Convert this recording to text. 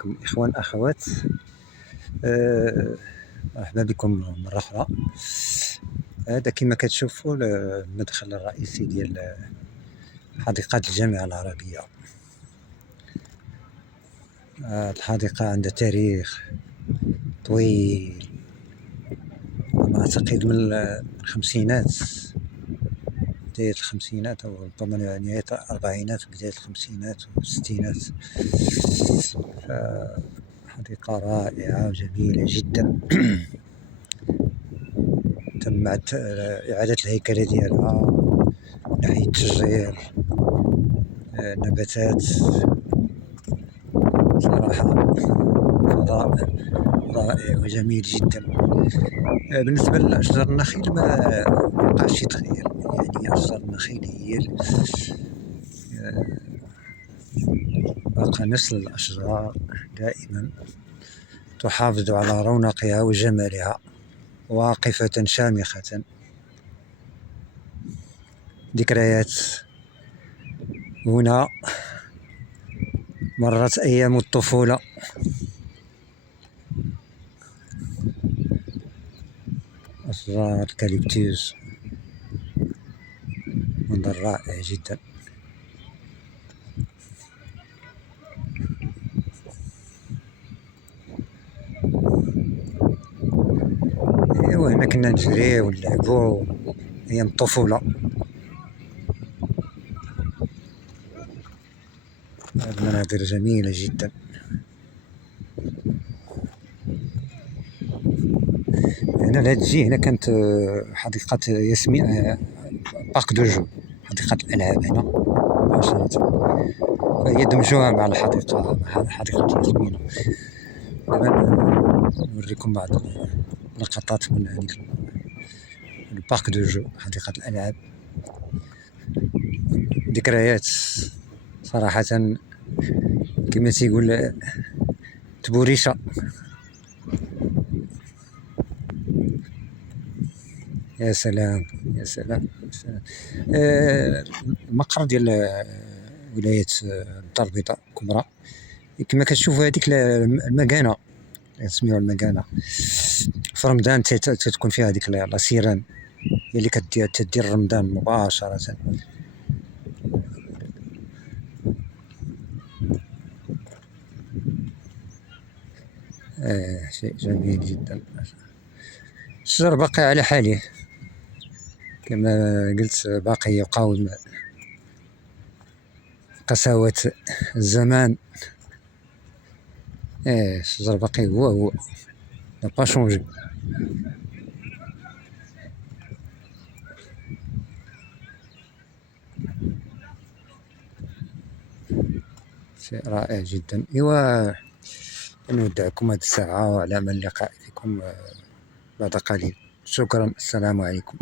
إخوان أخوات، مرحبا بكم مرة أخرى. هذا كما كتشوفوا المدخل الرئيسي ديال حديقة الجامعة العربية. الحديقة عندها تاريخ طويل، أنا أعتقد من الخمسينات، بداية الخمسينات أو ربما نهاية الأربعينات وبداية الخمسينات والستينات. حديقة رائعة وجميلة جدا. تم إعادة الهيكلة ديالها من ناحية التشجير، نباتات، صراحة فضاء رائع وجميل جدا. بالنسبة لأشجار النخيل ما بقاش يتغير، يعني أشجار النخيل هي باقا نفس الأشجار دائما تحافظ على رونقها وجمالها، واقفة شامخة. ذكريات هنا، مرت أيام الطفولة. أشجار الكاليبتوس، منظر رائع جدا. ايوا هنا كنا نجريو ونلعبو أيام الطفولة. هذه المناظر جميلة جدا. هنا لهاد الجهة هنا كانت حديقة ياسمين، بارك دو جو، حديقة الألعاب هنا مباشرة، فهي دمجوها مع الحديقة، مع حديقة ياسمين. دابا نوريكم بعض لقطات من هذيك البارك دو جو، حديقة الألعاب. ذكريات صراحة كما تيقول تبوريشة. يا سلام يا سلام يا سلام. المقر ديال ولاية الدار البيضاء الكبرى، كما كتشوفوا هذيك المكانة سميوها المكانة، في رمضان تتكون فيها هذيك لاسيران، هي اللي كدير رمضان مباشرة. شيء جميل جدا. الشجر باقي على حاله كما قلت، باقي يقاوم قساوة الزمان. الشجر باقي هو n'a pas changé. شيء رائع جدا. ايوا نودعكم هذه الساعة، وعلى أمل اللقاء بكم بعد قليل. شكرا، السلام عليكم.